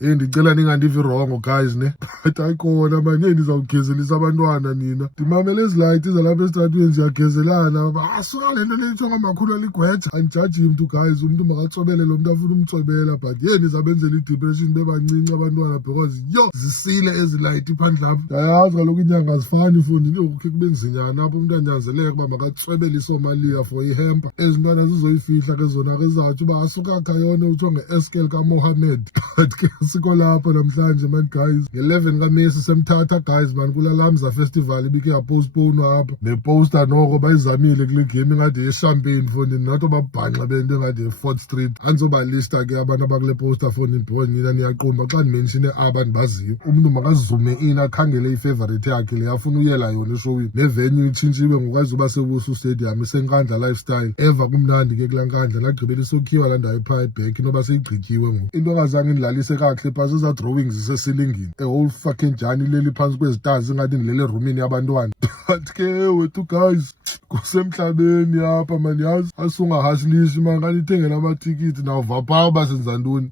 Ndicela ningandivi wrong guys ne but ayikhona manje nizawugezelisa abantwana nina. Ndimamele ezi light zalapha esitratweni ziyagezelana. Asuka le nto leyithiwa ngamakhulu aligwetha. Andijaji mntu guys, umntu makatsobele lo mntu afuna umtsobela but nizabenzela i-depression bebancinci abantwana because zisile ezi light phandle apha. Ndayazi kaloku iinyanga zifani fundi ukhe kube nzinyana apho umntu anyanzeleke uba makatswebele iSomalia for ihempa. Ezi ntwana zizoyifihla ke zona ke zathi uba asuka khayona uthiwa nge-eskel kaMohammed but ke siko lapha namhlanje man guys. Nge-11 kaMesi semthatha guys man kula Lamza festival ibike yapostponwa apha. Neposter noko bayizamile kule game ingade yechampagne fundi nathi babhanxa bento engade ye-4th Street. Andizobalista ke abantu abakule poster fundi ndibona nina niyaqomba xa ndimenshine aba ndibaziyo. Umntu makazume in akhangele ifavorite yakhe le afuna uyela yona eshowini. Nevenue itshintshiwe ngokwazi uba sebusu stadium isenkandla lifestyle. Eva kumnandi ke kulaa nkandla nagqibela isokhiwa laa ndawo iphaa ebhek inoba seyigqityiwe ngoku. Into engazange ndilalise kakuhle phantsi eza drawings zisesilingini. A whole fucking jani ileli phantsi kwezitars ingathi ndilele erumini yabantwana. But ke wethu guys kusemhlabeni apha man yazi asungahaslishi man kanithengela amatikiti nawuva phaa uba senza ntoni.